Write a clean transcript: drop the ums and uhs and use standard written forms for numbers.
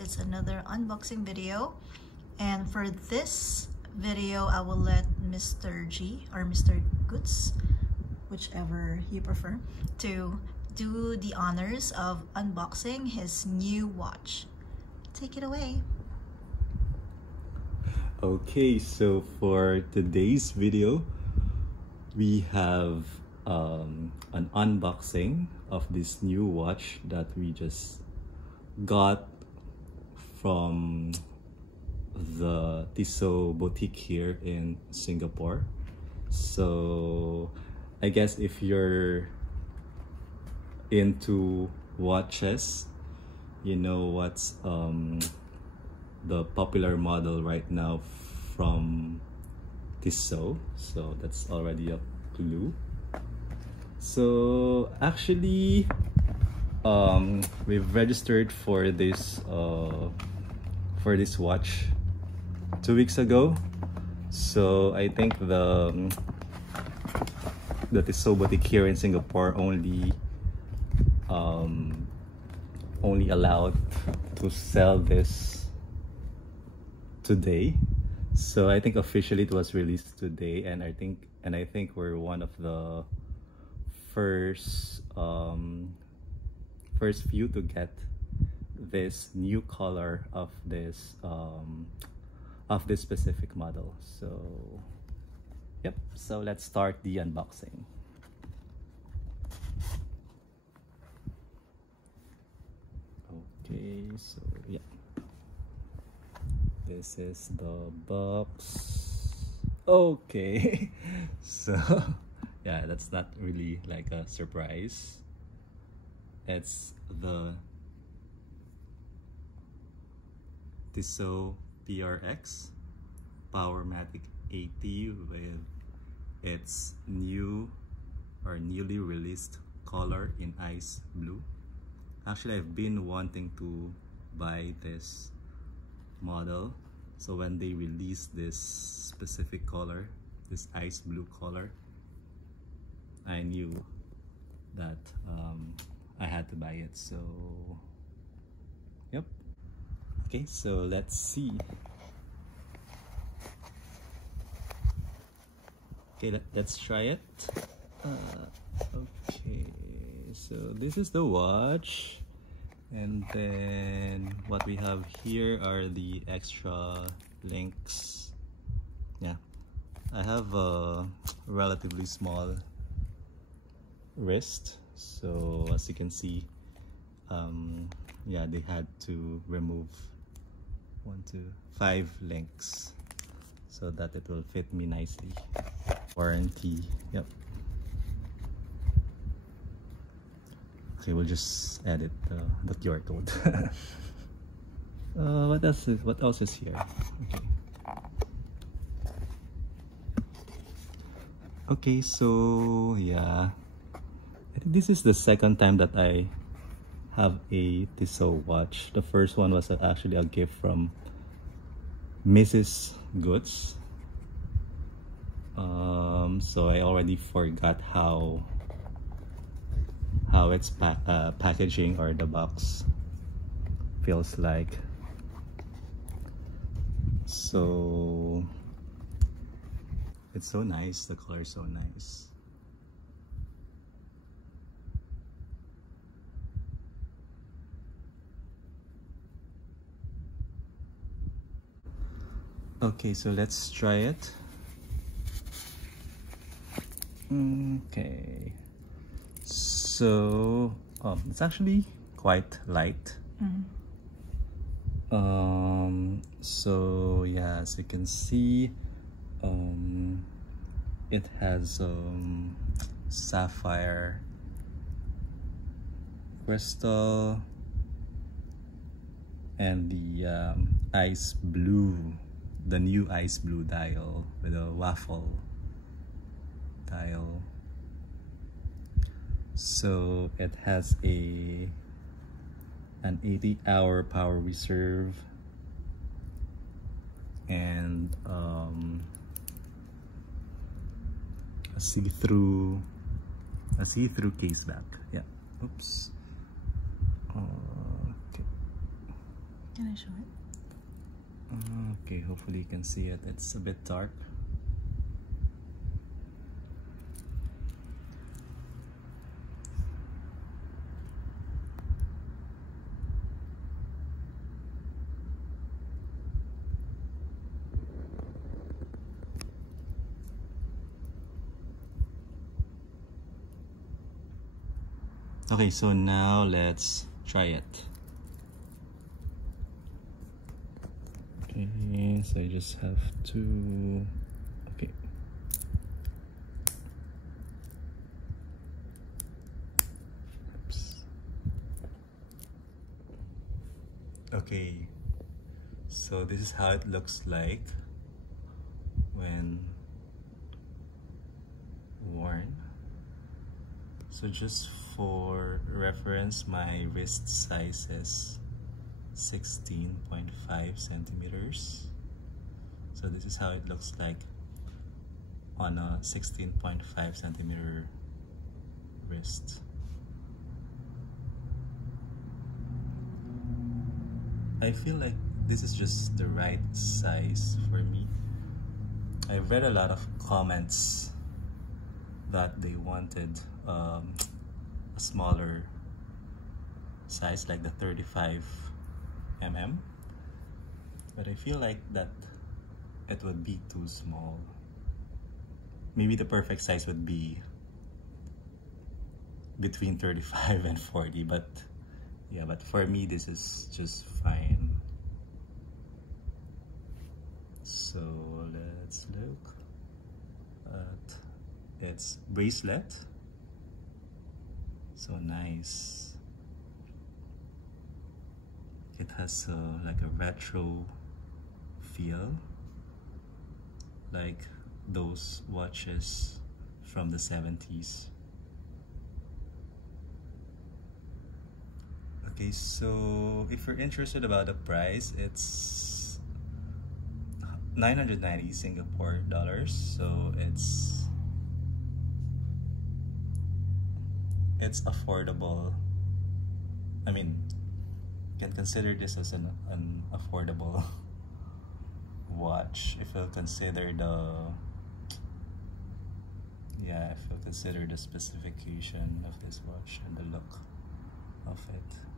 It's another unboxing video, and for this video I will let Mr. G or Mr. Gutz, whichever you prefer, to do the honors of unboxing his new watch. Take it away. Okay, so for today's video we have an unboxing of this new watch that we just got from the Tissot boutique here in Singapore. So I guess if you're into watches, you know what's the popular model right now from Tissot, so that's already a clue. So actually we've registered for this watch 2 weeks ago. So I think the Tissot boutique here in Singapore only allowed to sell this today. So I think officially it was released today, and I think we're one of the first few to get this new color of this specific model. So yep, so let's start the unboxing. Okay, so yeah, this is the box. Okay. So yeah, that's not really like a surprise. It's the Tissot PRX Powermatic 80 with its newly released color in ice blue. Actually, I've been wanting to buy this model, so when they released this specific color, this ice blue color, I knew that I had to buy it. So yep. Okay, so let's see. Okay, let's try it. Okay, so this is the watch, and then what we have here are the extra links. Yeah, I have a relatively small wrist, so as you can see, yeah, they had to remove 5 links so that it will fit me nicely. Warranty, yep. Okay, we'll just edit the QR code. What else is here? Okay, so yeah, I think this is the second time that I have a Tissot watch. The first one was actually a gift from Mrs. Gutz. So I already forgot how its packaging or the box feels like. So it's so nice, the color is so nice. Okay, so let's try it. Okay, so it's actually quite light. So yeah, as you can see, it has sapphire crystal and the ice blue, the new ice blue dial with a waffle dial. So it has an 80-hour power reserve and a see-through case back. Yeah. Oops. Okay. Can I show it? Okay, hopefully you can see it. It's a bit dark. Okay, so now let's try it. Okay, so I just have to, okay. Oops. Okay, so this is how it looks like when worn. So just for reference, my wrist size is 16.5 centimeters. So this is how it looks like on a 16.5 centimeter wrist. I feel like this is just the right size for me. I've read a lot of comments that they wanted a smaller size, like the 35 mm, but I feel like that it would be too small. Maybe the perfect size would be between 35 and 40, but yeah, but for me this is just fine. So let's look at its bracelet. So nice. It has like a retro feel, like those watches from the 70s. Okay, so if you're interested about the price, it's 990 Singapore dollars, so it's affordable. I mean, you can consider this as an affordable watch if you'll consider the specification of this watch and the look of it.